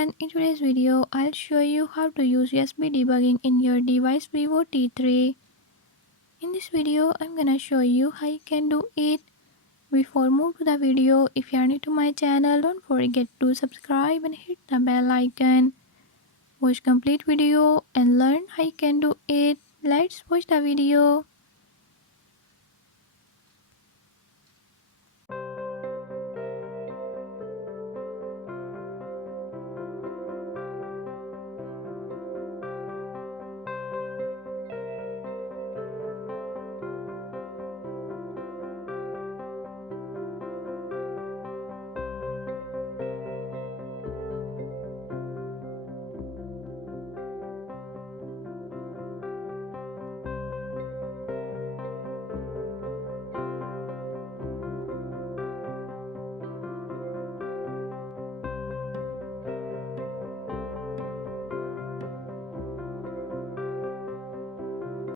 everyone, in today's video I'll show you how to use USB debugging in your device Vivo T3. In this video I'm gonna show you how you can do it. Before move to the video, if you are new to my channel, don't forget to subscribe and hit the bell icon. Watch complete video and learn how you can do it. Let's watch the video.